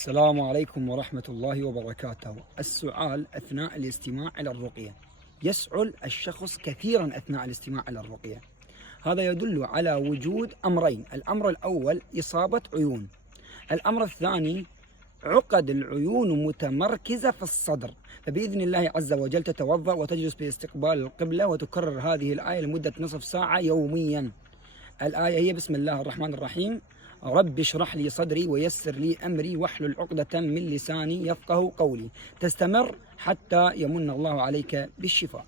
السلام عليكم ورحمة الله وبركاته. السؤال أثناء الاستماع إلى الرقية. يسعل الشخص كثيرا أثناء الاستماع إلى الرقية. هذا يدل على وجود أمرين: الأمر الأول إصابة عيون، الأمر الثاني عقد العيون متمركزة في الصدر. فبإذن الله عز وجل تتوضأ وتجلس باستقبال القبلة وتكرر هذه الآية لمدة نصف ساعة يوميا. الآية هي: بسم الله الرحمن الرحيم، رب اشرح لي صدري ويسر لي أمري واحلل عقدة من لساني يفقه قولي. تستمر حتى يمن الله عليك بالشفاء.